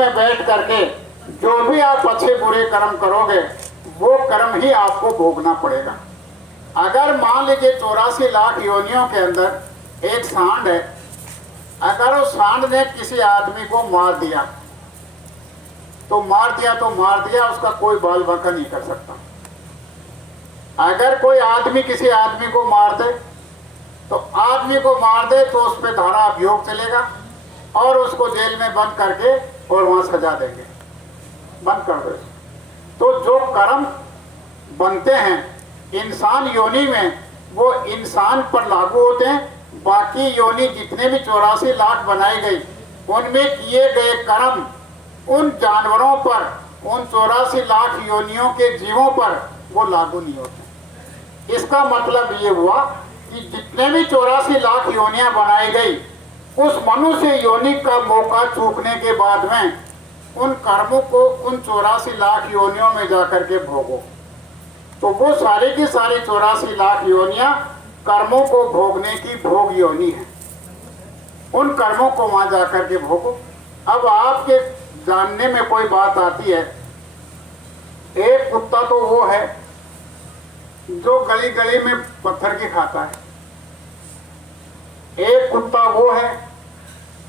में बैठ करके जो भी आप अच्छे बुरे कर्म करोगे वो कर्म ही आपको भोगना पड़ेगा। अगर मान लीजिए 84 लाख योनियों के अंदर एक सांड है, अगर उस सांड ने किसी आदमी को मार दिया तो मार दिया, उसका कोई बाल बांका नहीं कर सकता। अगर कोई आदमी किसी आदमी को मार दे तो उस पर धारा अभियोग चलेगा और उसको जेल में बंद करके और वहां सजा देंगे, बंद कर दे। तो जो कर्म बनते हैं इंसान योनि में वो इंसान पर लागू होते हैं। बाकी योनि जितने भी 84 लाख बनाई गई उनमें किए गए कर्म उन जानवरों पर, उन 84 लाख योनियों के जीवों पर वो लागू नहीं होते। इसका मतलब ये हुआ कि जितने भी 84 लाख योनियां बनाई गई उस मनुष्य योनि का मौका चूकने के बाद में उन कर्मों को उन 84 लाख योनियों में जाकर के भोगो। तो वो सारी की सारी 84 लाख योनियां कर्मों को भोगने की भोग योनि है। उन कर्मों को वहां जाकर के भोगो। अब आपके जानने में कोई बात आती है, एक कुत्ता तो वो है जो गली गली में पत्थर की खाता है, एक कुत्ता वो है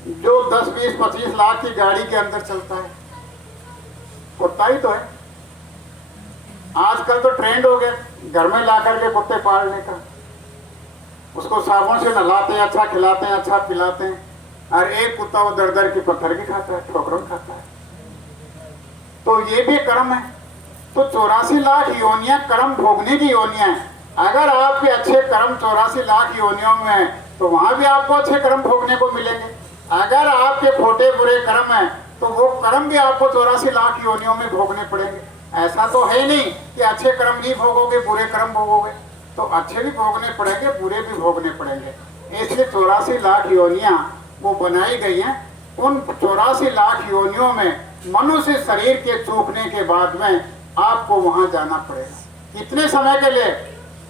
जो 10, 20, 25 लाख की गाड़ी के अंदर चलता है। कुत्ता ही तो है। आजकल तो ट्रेंड हो गया घर में ला करके कुत्ते पालने का। उसको साबुन से नहलाते हैं, अच्छा खिलाते हैं, अच्छा पिलाते हैं। और एक कुत्ता वो दर दर की पत्थर की खाता है, ठोकरों खाता है। तो ये भी कर्म है। तो 84 लाख योनियां कर्म भोगने की योनियां हैं। अगर आपके अच्छे कर्म 84 लाख योनियों में है तो वहां भी आपको अच्छे कर्म भोगने को मिलेंगे। अगर आपके खोटे बुरे कर्म हैं तो वो कर्म भी आपको 84 लाख योनियों में भोगने पड़ेंगे। ऐसा तो है नहीं कि अच्छे कर्म नहीं भोगोगे बुरे कर्म भोगोगे, तो अच्छे भी भोगने पड़ेंगे बुरे भी भोगने पड़ेंगे। इसलिए 84 लाख योनियां वो बनाई गई हैं। उन 84 लाख योनियों में मनुष्य शरीर के चूकने के बाद में आपको वहां जाना पड़ेगा। कितने समय के लिए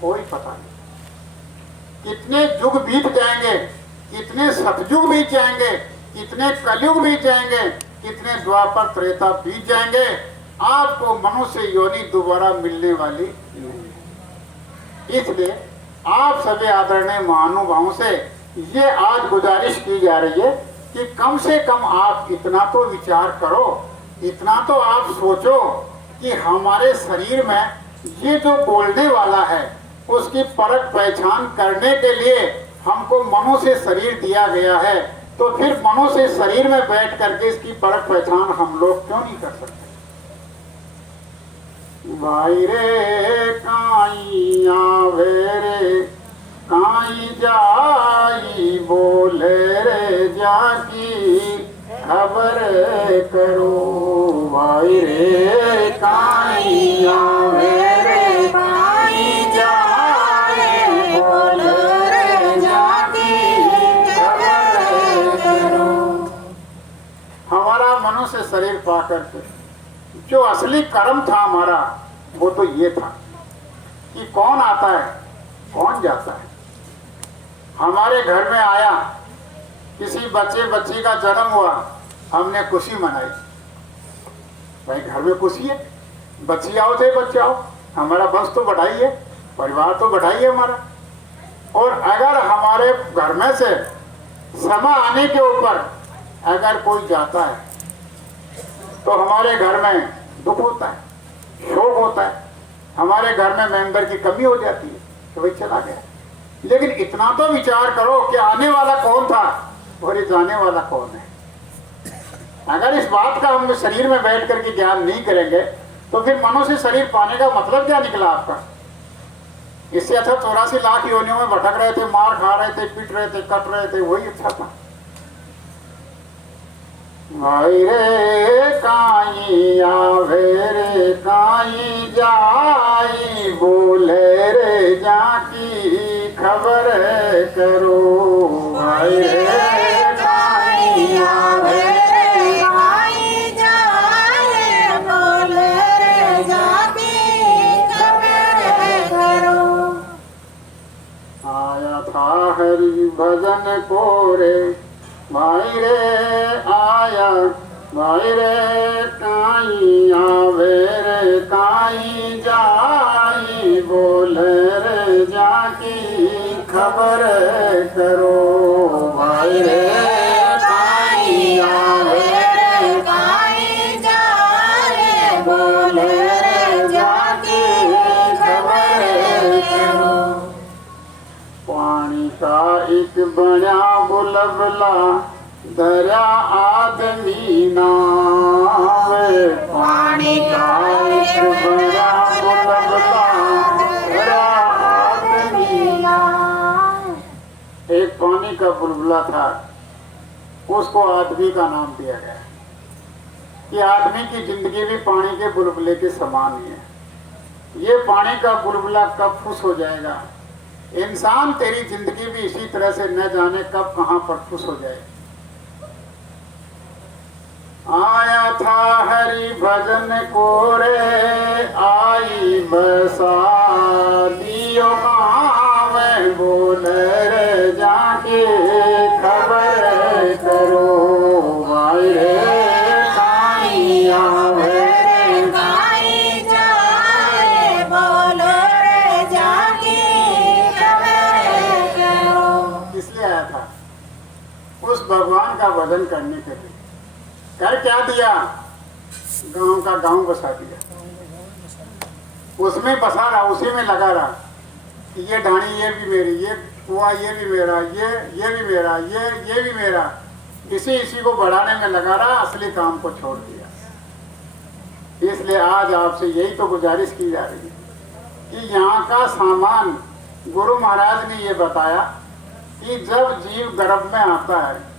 कोई पता नहीं। कितने युग बीत जाएंगे, कितने सतयुग बीत जाएंगे, कितने कलयुग बीत जाएंगे, कितने द्वापर त्रेता बीत जाएंगे, आपको मनुष्य योनि दोबारा मिलने वाली नहीं। इसलिए आप सभी आदरणीय महानुभावों से ये आज गुजारिश की जा रही है कि कम से कम आप इतना तो विचार करो, इतना तो आप सोचो कि हमारे शरीर में ये जो बोलने वाला है उसकी परख पहचान करने के लिए हमको मनुष्य शरीर दिया गया है। तो फिर मनुष्य शरीर में बैठ करके इसकी परख पहचान हम लोग क्यों नहीं कर सकते? भाई रे काई आवे रे काई जाई, बोले रे जाकी खबर करो। भाई रे काई आवे रे काई जाए, बोले रे जाकी खबर करो। हमारा मनुष्य शरीर पाकर के जो असली कर्म था हमारा वो तो ये था कि कौन आता है कौन जाता है। हमारे घर में आया, किसी बच्चे बच्ची का जन्म हुआ, हमने खुशी मनाई। भाई घर में खुशी है, बच्ची आओ थे बच्चे आओ, हमारा वंश तो बढ़ाइए, परिवार तो बढ़ाइए हमारा। और अगर हमारे घर में से समय आने के ऊपर अगर कोई जाता है तो हमारे घर में दुख होता है, शोक होता है, हमारे घर में मेंबर की कमी हो जाती है कि भाई चला गया। लेकिन इतना तो विचार करो कि आने वाला कौन था और ये जाने वाला कौन है। अगर इस बात का हम शरीर में बैठ करके ज्ञान नहीं करेंगे तो फिर मनुष्य शरीर पाने का मतलब क्या निकला आपका? इससे अच्छा 84 लाख योनियों में भटक रहे थे, मार खा रहे थे, पीट रहे थे, कट रहे थे, वही अच्छा था। भाई रे काई आवे रे काई जाई, बोले रे जाकी खबर करो। भाई रे काई आवे रे काई जाए, बोले रे जाकी खबर करो। आया था हरि भजन को रे, भाई रे आया भाई रे काई आवे रे काई जाई, बोल रे जाकी खबर करो। भाई रे काई आवे रे काई जाई, बोल रे जाकी खबर करो। पानी का एक बड़ा बुलबुला दरिया आदमी नावे, पानी का एक बड़ा बुलबुला दरिया आदमी नावे। एक पानी का बुलबुला था, उसको आदमी का नाम दिया गया कि आदमी की जिंदगी भी पानी के बुलबुले के समान ही है। ये पानी का बुलबुला कब फुस हो जाएगा, इंसान तेरी जिंदगी भी इसी तरह से न जाने कब कहां पर फुस हो जाए। आया था हरि भजन को रे, आई बसा दियो गाँव, बोल रे जाके खबर करो। भाई रे काई आवे रे काई जाए, बोल रे जाके खबर करो। इसलिए आया था उस भगवान का भजन करने के लिए। कर क्या दिया, गांव का गांव बसा दिया, उसमें बसा रहा, उसी में लगा रहा कि ये ढाणी ये भी मेरी, ये कुआं ये भी मेरा, ये भी मेरा, ये भी मेरा, इसी को बढ़ाने में लगा रहा, असली काम को छोड़ दिया। इसलिए आज आपसे यही तो गुजारिश की जा रही है कि यहाँ का सामान, गुरु महाराज ने ये बताया कि जब जीव गर्भ में आता है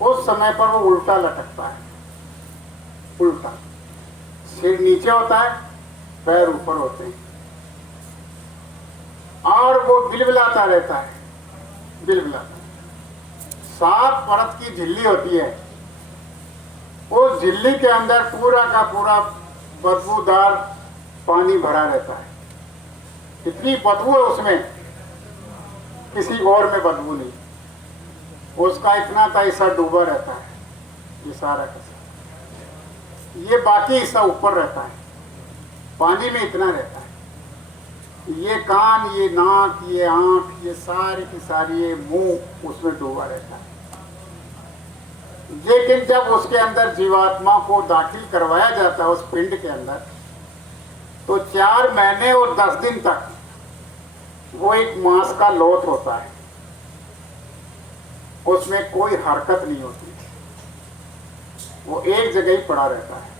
उस समय पर वो उल्टा लटकता है, उल्टा, सिर नीचे होता है, पैर ऊपर होते हैं, और वो बिलबिलाता रहता है, बिलबिलाता। 7 परत की झिल्ली होती है, उस झिल्ली के अंदर पूरा का पूरा बदबूदार पानी भरा रहता है। इतनी बदबू है उसमें, किसी और में बदबू नहीं, उसका इतना सा हिस्सा डूबा रहता है, ये सारा का सारा, ये बाकी हिस्सा ऊपर रहता है, पानी में इतना रहता है। ये कान, ये नाक, ये आंख, ये सारी की सारी, ये मुंह उसमें डूबा रहता है। लेकिन जब उसके अंदर जीवात्मा को दाखिल करवाया जाता है उस पिंड के अंदर, तो 4 महीने और 10 दिन तक वो एक मांस का लोथ होता है, उसमें कोई हरकत नहीं होती, वो एक जगह ही पड़ा रहता है।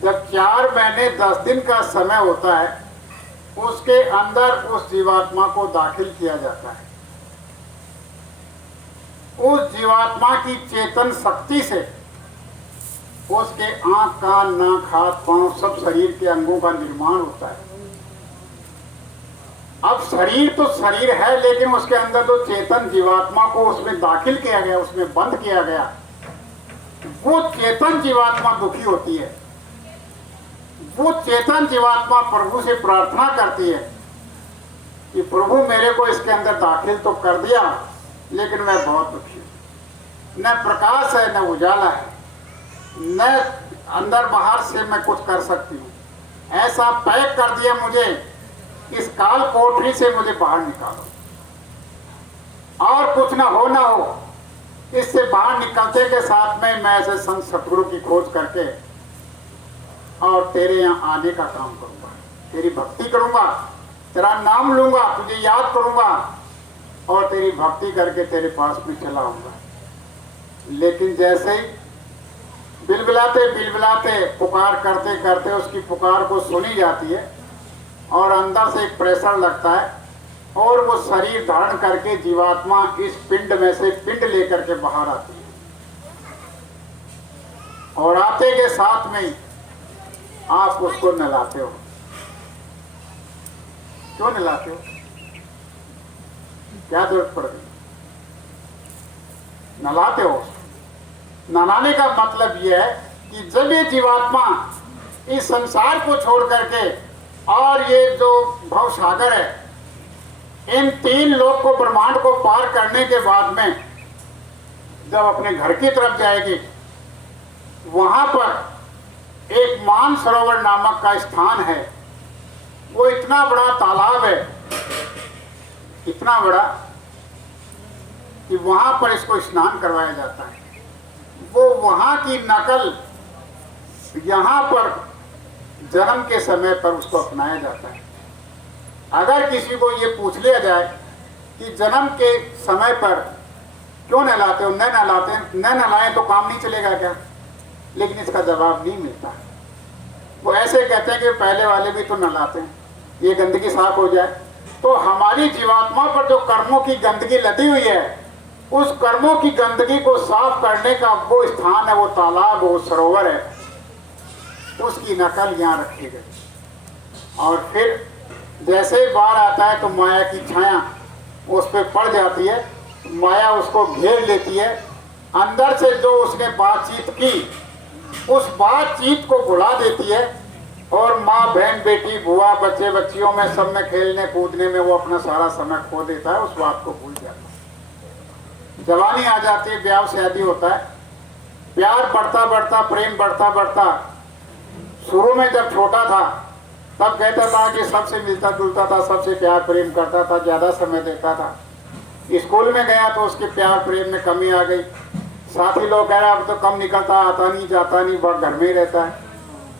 जब 4 महीने 10 दिन का समय होता है, उसके अंदर उस जीवात्मा को दाखिल किया जाता है। उस जीवात्मा की चेतन शक्ति से उसके आंख, कान, नाक, हाथ, पांव, सब शरीर के अंगों का निर्माण होता है। अब शरीर तो शरीर है, लेकिन उसके अंदर जो चेतन जीवात्मा को उसमें दाखिल किया गया, उसमें बंद किया गया, वो चेतन जीवात्मा दुखी होती है। वो चेतन जीवात्मा प्रभु से प्रार्थना करती है कि प्रभु मेरे को इसके अंदर दाखिल तो कर दिया, लेकिन मैं बहुत दुखी हूं, न प्रकाश है, न उजाला है, न अंदर बाहर से मैं कुछ कर सकती हूँ। ऐसा पैक कर दिया मुझे, इस काल कोठरी से मुझे बाहर निकालो, और कुछ ना हो, इससे बाहर निकलते के साथ में मैं ऐसे संत सतगुरु की खोज करके और तेरे यहाँ आने का काम करूंगा, तेरी भक्ति करूंगा, तेरा नाम लूंगा, तुझे याद करूंगा और तेरी भक्ति करके तेरे पास में चला आऊंगा। लेकिन जैसे ही बिलबिलाते बिलबिलाते पुकार करते करते उसकी पुकार को सुनी जाती है और अंदर से एक प्रेशर लगता है और वो शरीर धारण करके जीवात्मा इस पिंड में से पिंड लेकर के बाहर आती है, और आते के साथ में आप उसको नहलाते हो। क्यों नहलाते हो? क्या जरूरत पड़ गई? नहलाते हो। नहलाने का मतलब यह है कि जब ये जीवात्मा इस संसार को छोड़ करके और ये जो भव सागर है, इन 3 लोक को, ब्रह्मांड को पार करने के बाद में जब अपने घर की तरफ जाएगी, वहां पर एक मानसरोवर नामक का स्थान है। वो इतना बड़ा तालाब है, इतना बड़ा कि वहां पर इसको स्नान करवाया जाता है। वो वहां की नकल यहाँ पर जन्म के समय पर उसको अपनाया जाता है। अगर किसी को ये पूछ लिया जाए कि जन्म के समय पर क्यों नहलाते हो, न नहलाते, न नहलाएं तो काम नहीं चलेगा क्या, लेकिन इसका जवाब नहीं मिलता। वो ऐसे कहते हैं कि पहले वाले भी तो नहलाते हैं, ये गंदगी साफ हो जाए। तो हमारी जीवात्मा पर जो कर्मों की गंदगी लदी हुई है, उस कर्मों की गंदगी को साफ करने का वो स्थान है, वो तालाब, वो सरोवर है, उसकी नकल यहाँ रखी गई। और फिर जैसे बाढ़ आता है तो माया की छाया उस पर पड़ जाती है, माया उसको घेर लेती है। अंदर से जो उसने बातचीत की, उस बातचीत को भुला देती है, और माँ, बहन, बेटी, बुआ, बच्चे, बच्चियों में सब में खेलने कूदने में वो अपना सारा समय खो देता है, उस बात को भूल जाता है। जवानी आ जाती है, ब्याह शादी होता है, प्यार बढ़ता बढ़ता, प्रेम बढ़ता बढ़ता, शुरू में जब छोटा था तब कहता था कि सबसे मिलता जुलता था, सबसे प्यार प्रेम करता था, ज्यादा समय देता था। स्कूल में गया तो उसके प्यार प्रेम में कमी आ गई। साथी लोग कह रहे अब तो कम निकलता, आता नहीं, जाता नहीं, बहुत घर में ही रहता है।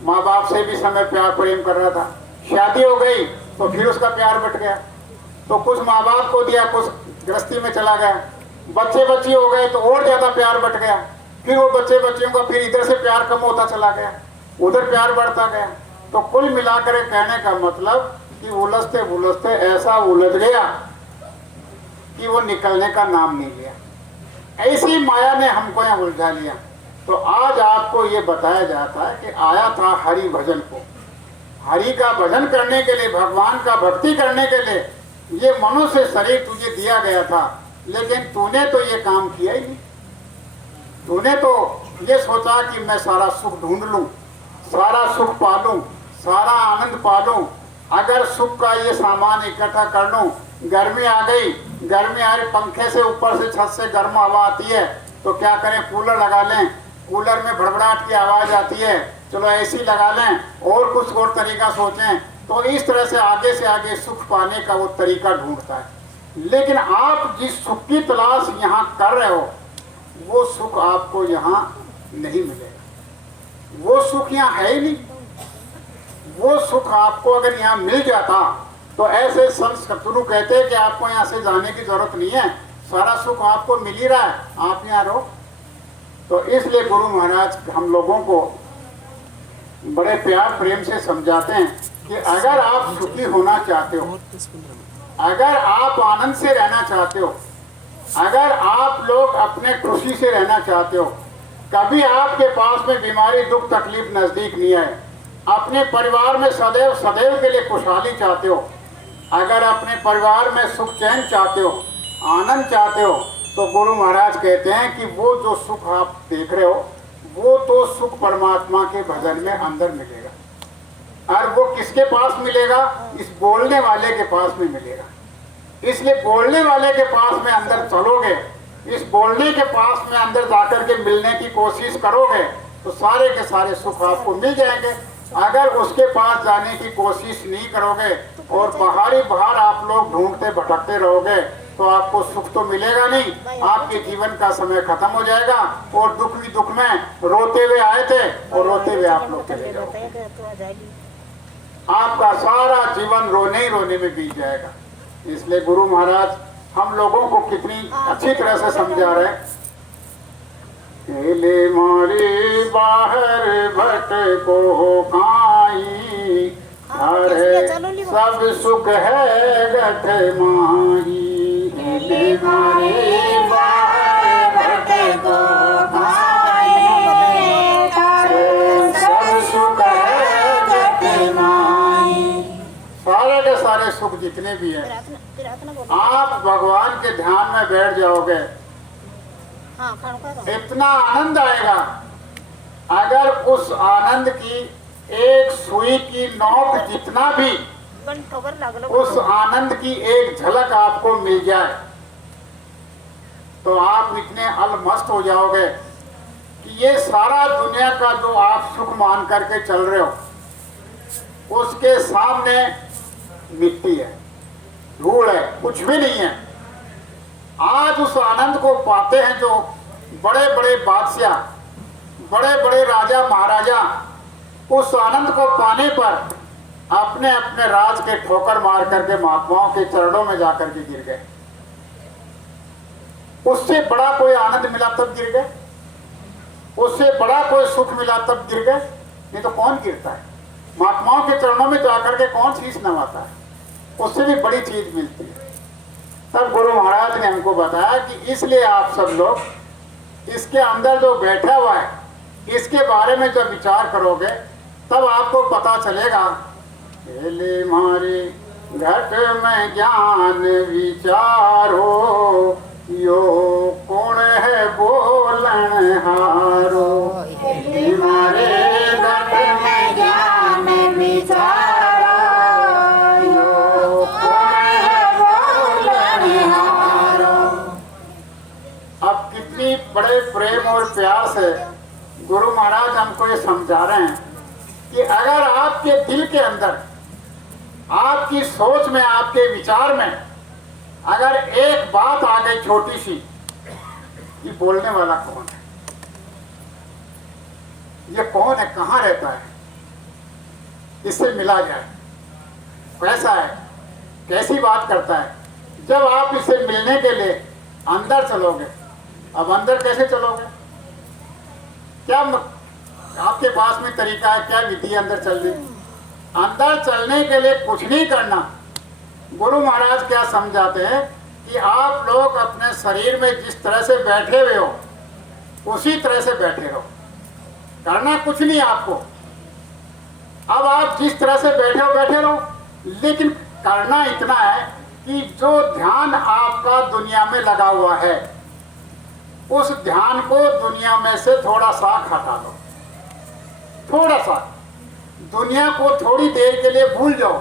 माँ बाप से भी समय प्यार प्रेम कर रहा था। शादी हो गई तो फिर उसका प्यार बट गया, तो कुछ माँ बाप को दिया, कुछ गृहस्थी में चला गया। बच्चे बच्ची हो गए तो और ज्यादा प्यार बट गया, फिर वो बच्चे बच्चियों का फिर इधर से प्यार कम होता चला गया, उधर प्यार बढ़ता गया। तो कुल मिलाकर कहने का मतलब कि उलझते उलझते ऐसा उलझ गया कि वो निकलने का नाम नहीं लिया। ऐसी माया ने हमको यहाँ उलझा लिया। तो आज आपको ये बताया जाता है कि आया था हरि भजन को, हरि का भजन करने के लिए, भगवान का भक्ति करने के लिए ये मनुष्य शरीर तुझे दिया गया था, लेकिन तूने तो ये काम किया ही नहीं। तूने तो ये सोचा कि मैं सारा सुख ढूंढ लूं, सारा सुख पालूं, सारा आनंद पालूं, अगर सुख का ये सामान इकट्ठा कर लूं। गर्मी आ गई, गर्मी आ रही, पंखे से ऊपर से छत से गर्म हवा आती है, तो क्या करें, कूलर लगा लें, कूलर में भड़बड़ाहट की आवाज आती है, चलो एसी लगा लें, और कुछ और तरीका सोचें। तो इस तरह से आगे सुख पाने का वो तरीका ढूंढता है। लेकिन आप जिस सुख की तलाश यहाँ कर रहे हो, वो सुख आपको यहाँ नहीं मिलेगा। वो सुख यहाँ है ही नहीं। वो सुख आपको अगर यहाँ मिल जाता तो ऐसे संत सतगुरु कहते हैं कि आपको यहाँ से जाने की जरूरत नहीं है, सारा सुख आपको मिल ही रहा है, आप यहाँ रहो। तो इसलिए गुरु महाराज हम लोगों को बड़े प्यार प्रेम से समझाते हैं कि अगर आप सुखी होना चाहते हो, अगर आप आनंद से रहना चाहते हो, अगर आप लोग अपने खुशी से रहना चाहते हो, कभी आपके पास में बीमारी, दुख, तकलीफ नजदीक नहीं आए, अपने परिवार में सदैव सदैव के लिए खुशहाली चाहते हो, अगर अपने परिवार में सुख चैन चाहते हो, आनंद चाहते हो, तो गुरु महाराज कहते हैं कि वो जो सुख आप देख रहे हो, वो तो सुख परमात्मा के भजन में अंदर मिलेगा। और वो किसके पास मिलेगा? इस बोलने वाले के पास में मिलेगा। इसलिए बोलने वाले के पास में अंदर चलोगे, इस बोलने के पास में अंदर जाकर के मिलने की कोशिश करोगे, तो सारे के सारे सुख आपको मिल जाएंगे। अगर उसके पास जाने की कोशिश नहीं करोगे और बाहर आप लोग ढूंढते भटकते रहोगे, तो आपको सुख तो मिलेगा नहीं, आपके जीवन का समय खत्म हो जाएगा। और दुख भी दुख में रोते हुए आए थे और रोते हुए आप लोग चले जाओगे। आपका सारा जीवन रोने ही रोने में बीत जाएगा। इसलिए गुरु महाराज हम लोगों को कितनी अच्छी तरह से समझा रहे हैं। ले मारी बाहर भटको काई, अरे सब सुख है गठ माही। ले मारी बाहर भटको काई, सब सुख है गठ माही। सारे के सारे सुख जितने भी हैं, आप भगवान के ध्यान में बैठ जाओगे, इतना आनंद आएगा। अगर उस आनंद की एक सुई की नोक जितना भी उस आनंद की एक झलक आपको मिल जाए, तो आप इतने अलमस्त हो जाओगे कि ये सारा दुनिया का जो आप सुख मान करके चल रहे हो उसके सामने मिट्टी है, धूल है, कुछ भी नहीं है। आज उस आनंद को पाते हैं जो बड़े बड़े बादशाह, बड़े बड़े राजा महाराजा उस आनंद को पाने पर अपने अपने राज के ठोकर मार करके महात्माओं के चरणों में जाकर के गिर गए। उससे बड़ा कोई आनंद मिला तब गिर गए, उससे बड़ा कोई सुख मिला तब गिर गए, नहीं तो कौन गिरता है? महात्माओं के चरणों में जाकर के कौन शीश नवाता है? उससे भी बड़ी चीज मिलती है। तब गुरु महाराज ने हमको बताया कि इसलिए आप सब लोग इसके अंदर जो बैठा हुआ है इसके बारे में जब विचार करोगे तब आपको पता चलेगा। पहले मारे घट में ज्ञान विचार हो, यो कौन है बोलन हारो। हमारे घट में ज्ञान विचारो, यो कौन है बोलन हारो। अब कितनी बड़े प्रेम और प्यार से गुरु महाराज हमको ये समझा रहे हैं कि अगर आपके दिल के अंदर, आपकी सोच में, आपके विचार में अगर एक बात आ गई छोटी सी, ये बोलने वाला कौन है, ये कौन है, कहाँ रहता है, इससे मिला जाए, कैसा है, कैसी बात करता है। जब आप इससे मिलने के लिए अंदर चलोगे, अब अंदर कैसे चलोगे? क्या आपके पास में तरीका है, क्या विधि है अंदर चलने? अंदर चलने के लिए कुछ नहीं करना। गुरु महाराज क्या समझाते हैं कि आप लोग अपने शरीर में जिस तरह से बैठे हुए हो उसी तरह से बैठे रहो, करना कुछ नहीं आपको। अब आप जिस तरह से बैठे रहो, लेकिन करना इतना है कि जो ध्यान आपका दुनिया में लगा हुआ है उस ध्यान को दुनिया में से थोड़ा सा हटा दो, थोड़ा सा। दुनिया को थोड़ी देर के लिए भूल जाओ,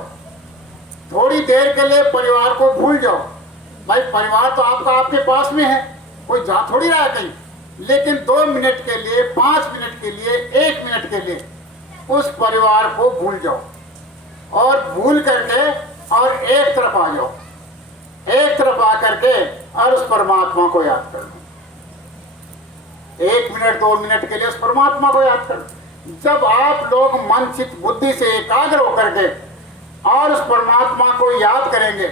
थोड़ी देर के लिए परिवार को भूल जाओ। भाई परिवार तो आपका आपके पास में है, कोई जा थोड़ी रहा है कहीं, लेकिन 2 मिनट के लिए, 5 मिनट के लिए, 1 मिनट के लिए उस परिवार को भूल जाओ और भूल करके और एक तरफ आ जाओ, एक तरफ आ करके और उस परमात्मा को याद कर लो। 1 मिनट 2 मिनट के लिए उस परमात्मा को याद कर लो। जब आप लोग मन चित्त बुद्धि से एकाग्र होकर के और उस परमात्मा को याद करेंगे,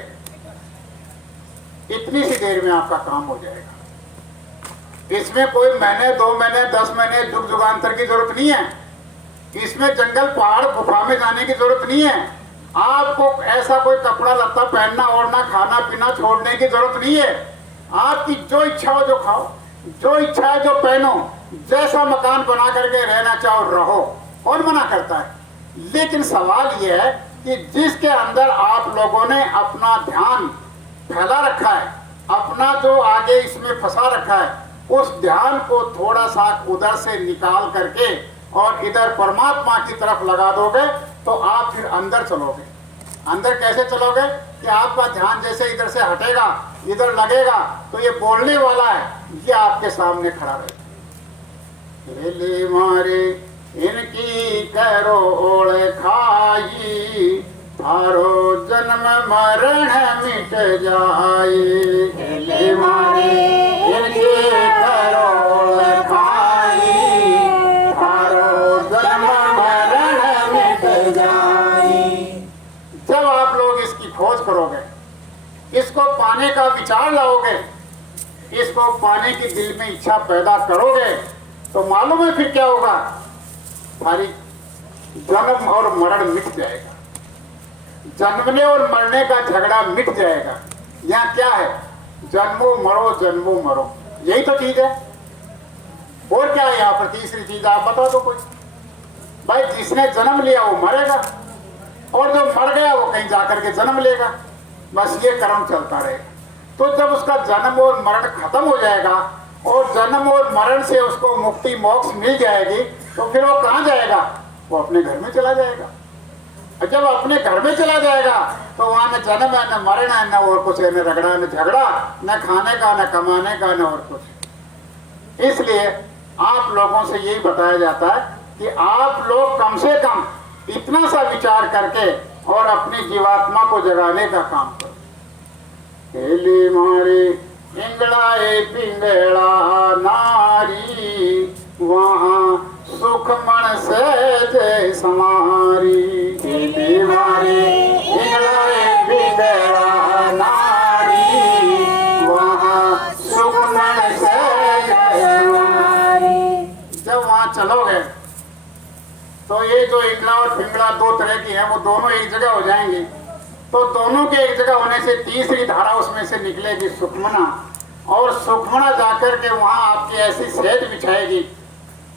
इतनी सी देर में आपका काम हो जाएगा। इसमें कोई महीने 2 महीने 10 महीने जुग जुगांतर की जरूरत नहीं है। इसमें जंगल पहाड़ गुफा में जाने की जरूरत नहीं है। आपको ऐसा कोई कपड़ा लत्ता पहनना ओढ़ना खाना पीना छोड़ने की जरूरत नहीं है। आपकी जो इच्छा हो जो खाओ, जो इच्छा है जो पहनो, जैसा मकान बना करके रहना चाहो रहो, कौन मना करता है? लेकिन सवाल यह है कि जिसके अंदर आप लोगों ने अपना ध्यान फैला रखा है, अपना जो आगे इसमें फंसा रखा है, उस ध्यान को थोड़ा सा उधर से निकाल करके और इधर परमात्मा की तरफ लगा दोगे तो आप फिर अंदर चलोगे। अंदर कैसे चलोगे कि आपका ध्यान जैसे इधर से हटेगा, इधर लगेगा, तो ये बोलने वाला है, ये आपके सामने खड़ा रहेगा। ले मारे इनकी करो ओढ़ खाई, थारो जन्म मरण मिट जाए। ले मारे इनकी करो ओढ़ खाई, थारो जन्म मरण मिट जाए। जब आप लोग इसकी खोज करोगे, इसको पाने का विचार लाओगे, इसको पाने की दिल में इच्छा पैदा करोगे, तो मालूम है फिर क्या होगा? हमारी जन्म और मरण मिट जाएगा। जन्मने और मरने का झगड़ा मिट जाएगा। यहाँ क्या है? जन्मो मरो जन्मो मरो, यही तो चीज है। और क्या है यहाँ पर तीसरी चीज? आप बता दो कोई। भाई जिसने जन्म लिया वो मरेगा और जो मर गया वो कहीं जाकर के जन्म लेगा। बस ये कर्म चलता रहेगा। तो जब उसका जन्म और मरण खत्म हो जाएगा और जन्म और मरण से उसको मुक्ति मोक्ष मिल जाएगी, तो फिर वो कहाँ जाएगा? वो अपने घर में चला जाएगा। और जब अपने घर में चला जाएगा तो वहां न जन्म है, न मरना, न और कुछ है, न रगड़ा, न झगड़ा, न खाने का, न कमाने का, न और कुछ। इसलिए आप लोगों से यही बताया जाता है कि आप लोग कम से कम इतना सा विचार करके और अपनी जीवात्मा को जगाने का काम करो। हेली मारी इंगड़ाए पिंगड़ा नारी, वहाँ सुख मन से जय समारी। हेली मारी इंगड़ाए पिंगड़ा नारी, वहाँ सुख मन से जय समारी। जब वहाँ चलोगे तो ये जो इंगड़ा और पिंगड़ा दो तरह की है, वो दोनों एक जगह हो जाएंगे। तो दोनों के एक जगह होने से तीसरी धारा उसमें से निकलेगी, सुखमना। और सुखमना जाकर के वहां आपकी ऐसी सहज बिछाएगी,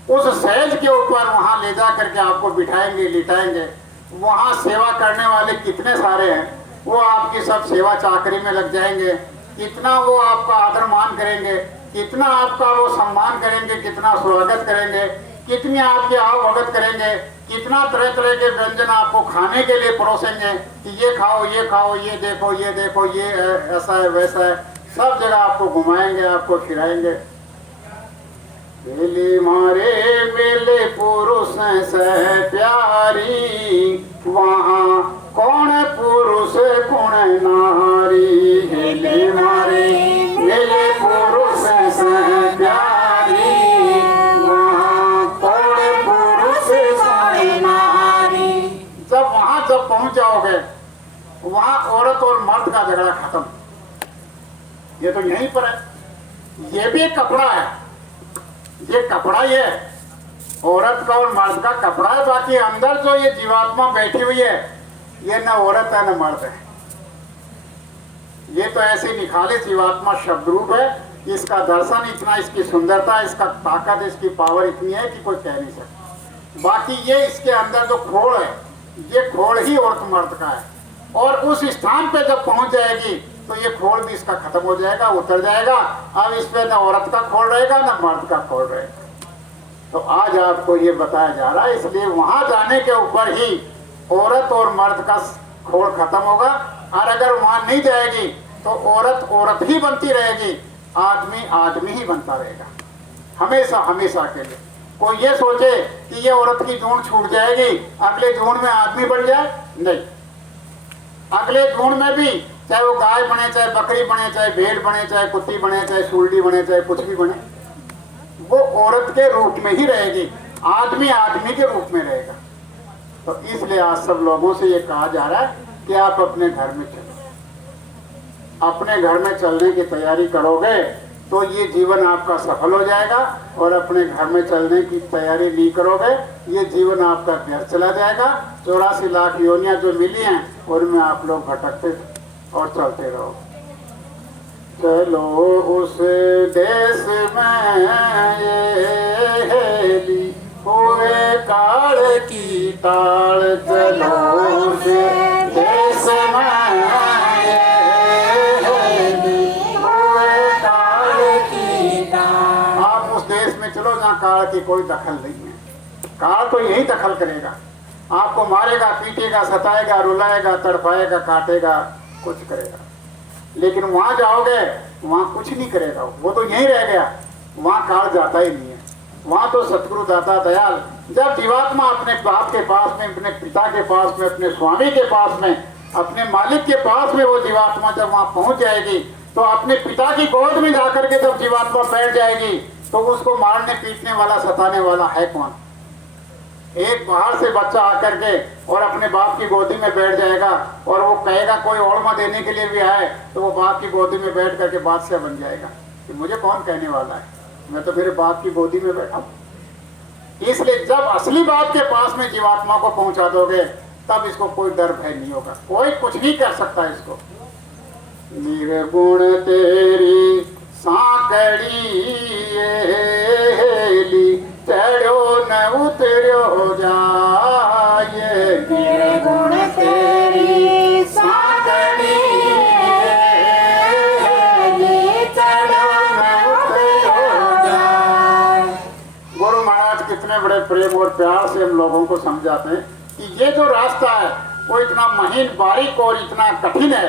उस सहज के ऊपर वहां ले जा करके आपको बिठाएंगे, लिटाएंगे। वहां सेवा करने वाले कितने सारे हैं, वो आपकी सब सेवा चाकरी में लग जाएंगे। कितना वो आपका आदर मान करेंगे, कितना आपका वो सम्मान करेंगे, कितना स्वागत करेंगे, कितनी आपकी आवभगत करेंगे, कितना तरह तरह के व्यंजन आपको खाने के लिए परोसेंगे कि ये खाओ, ये खाओ, ये देखो, ये देखो, ये ऐसा है, वैसा है। सब जगह आपको घुमाएंगे, आपको खिलाएंगे। बेली मारे बेले पुरुष से प्यारी, वहाँ कौन पुरुष कौन नारी। बेली मारे बेले पुरुष से प्यारी, जब वहां जब पहुंच जाओगे वहां औरत और मर्द का झगड़ा खत्म। ये तो यहीं पर है, ये भी एक कपड़ा है, ये कपड़ा ही है, औरत का और मर्द का कपड़ा है। बाकी अंदर जो ये जीवात्मा बैठी हुई है, ये न औरत है न मर्द है। ये तो ऐसी निखालिस जीवात्मा शब्द रूप है। इसका दर्शन इतना, इसकी सुंदरता, इसका ताकत, इसकी पावर इतनी है कि कोई कह नहीं सकता। बाकी ये इसके अंदर जो खोड़ है, ये खोड़ ही औरत मर्द का है। और उस स्थान पे जब पहुंच जाएगी तो ये खोड़ भी इसका खत्म हो जाएगा, उतर जाएगा। अब इस पे न औरत का खोड़ रहेगा न मर्द का खोड़ रहेगा। तो आज आपको ये बताया जा रहा है, इसलिए वहां जाने के ऊपर ही औरत और मर्द का खोड़ खत्म होगा। और अगर वहां नहीं जाएगी तो औरत औरत ही बनती रहेगी, आदमी आदमी ही बनता रहेगा, हमेशा हमेशा के लिए। कोई ये सोचे कि ये औरत की जून छूट जाएगी, अगले जून में आदमी बन जाए, नहीं। अगले जून में भी चाहे वो गाय बने, चाहे बकरी बने, चाहे भेड़ बने, चाहे कुत्ती बने, चाहे सुरडी बने, चाहे कुछ भी बने, वो औरत के रूप में ही रहेगी, आदमी आदमी के रूप में रहेगा। तो इसलिए आज सब लोगों से ये कहा जा रहा है कि आप अपने घर में चलो। अपने घर में चलने की तैयारी करोगे तो ये जीवन आपका सफल हो जाएगा। और अपने घर में चलने की तैयारी नहीं करोगे, ये जीवन आपका व्यर्थ चला जाएगा। 84 लाख योनियां जो मिली हैं उनमें आप लोग भटकते और चलते रहो। चलो उस देश में ये हेली हुए काल की ताल, चलो उस देश में ये हेली हुए काल की ताल। आप उस देश में चलो जहाँ काल की कोई दखल नहीं है। काल तो यही दखल करेगा, आपको मारेगा, पीटेगा, सताएगा, रुलाएगा, तड़पाएगा, काटेगा, कुछ करेगा। लेकिन वहां जाओगे वहां कुछ नहीं करेगा, वो तो यहीं रह गया, वहां काल जाता ही नहीं है। वहां तो सतगुरु दाता दयाल, जब जीवात्मा अपने बाप के पास में, अपने पिता के पास में, अपने स्वामी के पास में, अपने मालिक के पास में वो जीवात्मा जब वहां पहुंच जाएगी तो अपने पिता की गोद में जाकर के जब जीवात्मा बैठ जाएगी तो उसको मारने पीटने वाला, सताने वाला है कौन? एक बाहर से बच्चा आकर के और अपने बाप की गोदी में बैठ जाएगा और वो कहेगा कोई ओळमा देने के लिए भी आए तो वो बाप की गोदी में बैठ करके बादशाह बन जाएगा कि मुझे कौन कहने वाला है, मैं तो मेरे बाप की गोदी में बैठा हूं। इसलिए जब असली बाप के पास में जीवात्मा को पहुंचा दोगे तब इसको कोई डर भय नहीं होगा, कोई कुछ नहीं कर सकता इसको। निर्गुण तेरी सांकड़ी चढ़ो न उतरो जाए, निर्गुण तेरी सांकड़ी चढ़ो न उतरो जाए। गुरु महाराज कितने बड़े प्रेम और प्यार से हम लोगों को समझाते हैं कि ये जो रास्ता है वो इतना महीन बारीक और इतना कठिन है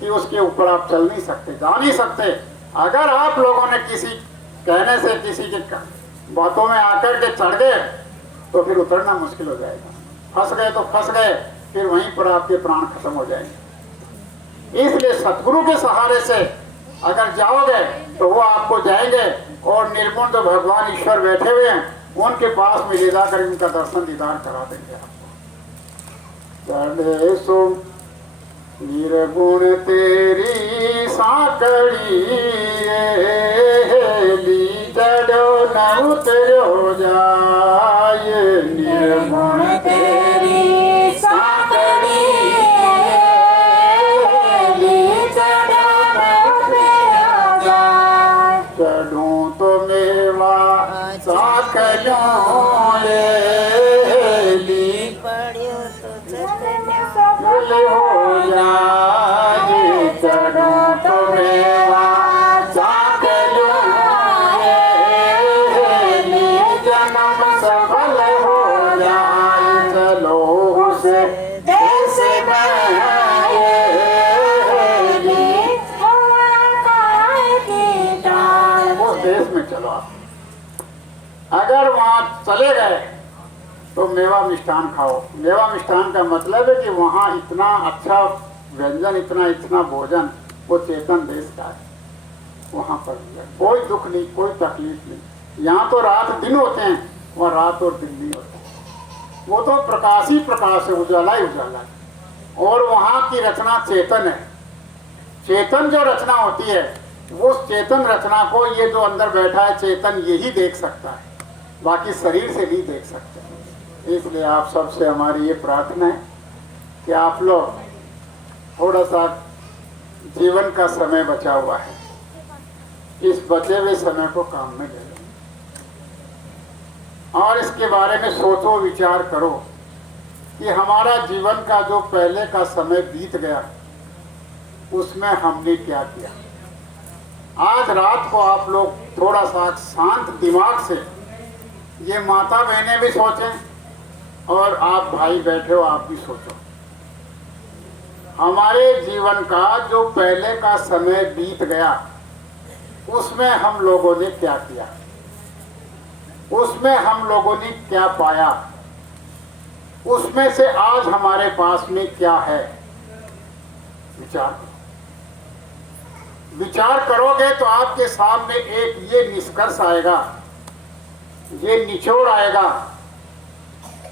कि उसके ऊपर आप चल नहीं सकते, जा नहीं सकते। अगर आप लोगों ने किसी कहने से, किसी के बातों में आकर के चढ़ गए तो फिर उतरना मुश्किल हो जाएगा। फंस गए तो फंस गए, फिर वहीं पर आपके प्राण खत्म हो जाएंगे। इसलिए सतगुरु के सहारे से अगर जाओगे तो वो आपको जाएंगे और निर्गुण जो भगवान ईश्वर बैठे हुए हैं उनके पास में ले जाकर इनका दर्शन दीदार करा देंगे आपको। चढ़े सो निर्गुण तेरी साकड़ी ली, चढ़ो न उतरो जाए निर्गुण तेरी साकड़ी ली, चढ़ो न उतरो जाए। चढ़ूं तो मेवा साकड़ों ली, पढ़ियो तो चलने चल हो जाए। चढ़ूं तो मेवा साकड़ों ली, जन्म सफल हो जाए। चलो उस देश में वो देश में चलो आप। अगर वहां चले गए तो मेवा मिष्ठान खाओ। मेवा मिष्ठान का मतलब है कि वहां इतना अच्छा व्यंजन, इतना भोजन वो चेतन देश का है। वहां पर कोई दुख नहीं, कोई तकलीफ नहीं। यहाँ तो रात दिन होते हैं, वहाँ रात और दिन नहीं होते। वो तो प्रकाश ही प्रकाश है, उजाला ही उजाला है। और वहाँ की रचना चेतन है। चेतन जो रचना होती है वो चेतन रचना को ये जो अंदर बैठा है चेतन यही देख सकता है, बाकी शरीर से नहीं देख सकते। इसलिए आप सबसे हमारी ये प्रार्थना है कि आप लोग थोड़ा सा जीवन का समय बचा हुआ है, इस बचे हुए समय को काम में ले लो और इसके बारे में सोचो, विचार करो कि हमारा जीवन का जो पहले का समय बीत गया उसमें हमने क्या किया। आज रात को आप लोग थोड़ा सा शांत दिमाग से, ये माता बहनें भी सोचें और आप भाई बैठे हो आप भी सोचो, हमारे जीवन का जो पहले का समय बीत गया उसमें हम लोगों ने क्या किया, उसमें हम लोगों ने क्या पाया, उसमें से आज हमारे पास में क्या है। विचार करो। विचार करोगे तो आपके सामने एक ये निष्कर्ष आएगा, ये निचोड़ आएगा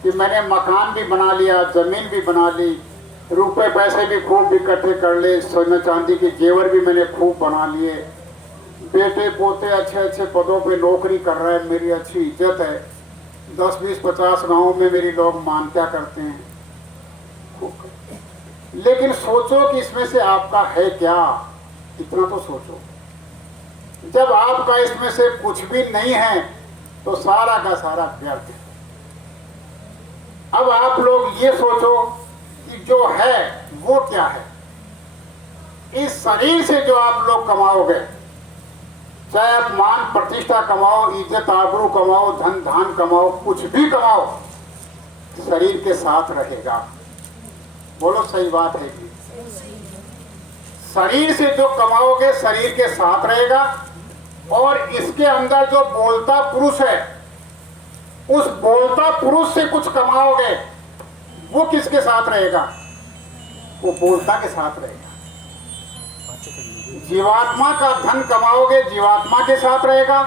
कि मैंने मकान भी बना लिया, जमीन भी बना ली, रुपए पैसे भी खूब इकट्ठे कर ले, सोने चांदी के जेवर भी मैंने खूब बना लिए, बेटे पोते अच्छे अच्छे पदों पे नौकरी कर रहे हैं, मेरी अच्छी इज्जत है, 10 20 50 गाँव में मेरी लोग मान्यता करते हैं। लेकिन सोचो कि इसमें से आपका है क्या, इतना तो सोचो। जब आपका इसमें से कुछ भी नहीं है तो सारा का सारा व्यर्थ है। अब आप लोग ये सोचो कि जो है वो क्या है। इस शरीर से जो आप लोग कमाओगे, चाहे आप मान प्रतिष्ठा कमाओ, इज्जत आबरू कमाओ, धन धान कमाओ, कुछ भी कमाओ, शरीर के साथ रहेगा। बोलो सही बात है कि शरीर से जो कमाओगे शरीर के साथ रहेगा। और इसके अंदर जो बोलता पुरुष है, उस बोलता पुरुष से कुछ कमाओगे वो किसके साथ रहेगा, वो बोलता के साथ रहेगा। जीवात्मा का धन कमाओगे जीवात्मा के साथ रहेगा,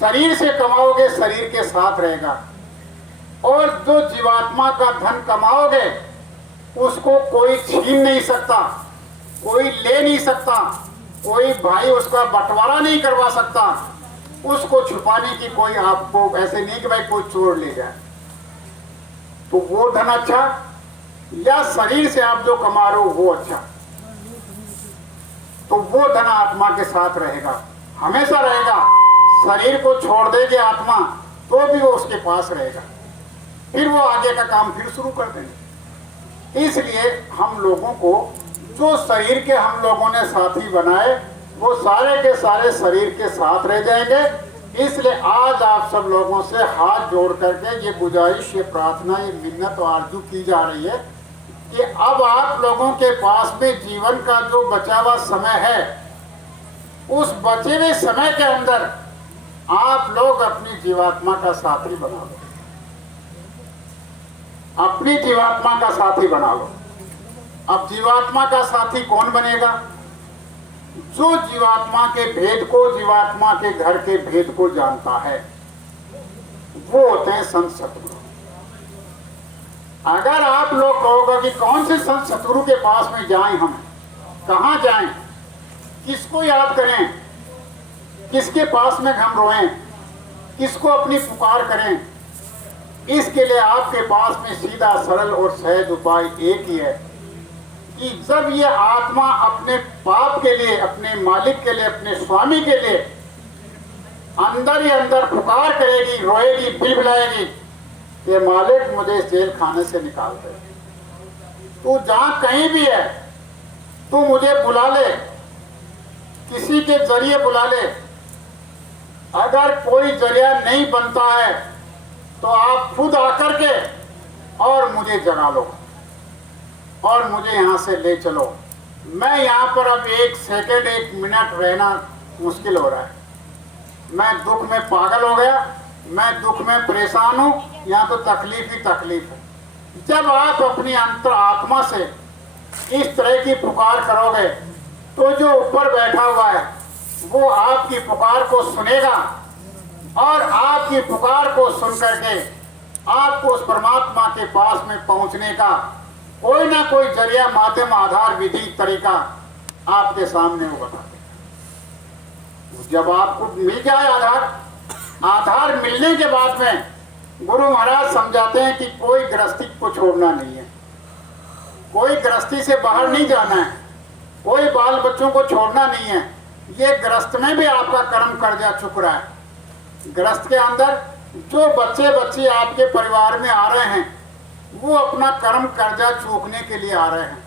शरीर से कमाओगे शरीर के साथ रहेगा। और जो जीवात्मा का धन कमाओगे उसको कोई छीन नहीं सकता, कोई ले नहीं सकता, कोई भाई उसका बंटवारा नहीं करवा सकता, उसको छुपाने की कोई आपको ऐसे नहीं कि भाई कोई चोर ले जाए। तो वो धन अच्छा या शरीर से आप जो कमा रहे हो वो अच्छा, तो वो धन आत्मा के साथ रहेगा, हमेशा रहेगा। शरीर को छोड़ देगी आत्मा तो भी वो उसके पास रहेगा, फिर वो आगे का काम फिर शुरू कर देंगे। इसलिए हम लोगों को जो शरीर के हम लोगों ने साथी बनाए वो सारे के सारे शरीर के साथ रह जाएंगे। इसलिए आज आप सब लोगों से हाथ जोड़ करके ये गुजारिश, ये प्रार्थना, ये मिन्नत और आरजू की जा रही है, कि अब आप लोगों के पास में जीवन का जो बचा हुआ समय है, उस बचे हुए समय के अंदर आप लोग अपनी जीवात्मा का साथी बना लो, अपनी जीवात्मा का साथी बना लो। अब जीवात्मा का साथी कौन बनेगा? जो जीवात्मा के भेद को, जीवात्मा के घर के भेद को जानता है, वो होते हैं संत सतगुरु। अगर आप लोग कहोगे कि कौन से संत सतगुरु के पास में जाएं, हम कहाँ जाएं, किसको याद करें, किसके पास में हम रोएं, किसको अपनी पुकार करें, इसके लिए आपके पास में सीधा सरल और सहज उपाय एक ही है कि जब ये आत्मा अपने पाप के लिए, अपने मालिक के लिए, अपने स्वामी के लिए अंदर ही अंदर पुकार करेगी, रोएगी, बिलबिलाएगी, ये मालिक मुझे इस जेल खाने से निकाल दे, तू जहां कहीं भी है तू मुझे बुला ले, किसी के जरिए बुला ले। अगर कोई जरिया नहीं बनता है तो आप खुद आकर के और मुझे जगा लो और मुझे यहाँ से ले चलो। मैं यहाँ पर अब एक सेकंड, एक मिनट रहना मुश्किल हो रहा है। मैं दुख में पागल हो गया, मैं दुख में परेशान हूँ, यहाँ तो तकलीफ ही तकलीफ है। जब आप अपनी अंतर आत्मा से इस तरह की पुकार करोगे तो जो ऊपर बैठा हुआ है वो आपकी पुकार को सुनेगा और आपकी पुकार को सुन करके आपको उस परमात्मा के पास में पहुंचने का कोई ना कोई जरिया, माध्यम, आधार, विधि, तरीका आपके सामने वो बता देगा। जब आपको मिल जाए आधार मिलने के बाद में गुरु महाराज समझाते हैं कि कोई गृहस्थी को छोड़ना नहीं है, कोई गृहस्थी से बाहर नहीं जाना है, कोई बाल बच्चों को छोड़ना नहीं है। ये गृहस्थ में भी आपका कर्म कर्जा चुक रहा है। गृहस्थ के अंदर जो बच्चे बच्ची आपके परिवार में आ रहे हैं वो अपना कर्म कर्जा चूकने के लिए आ रहे हैं।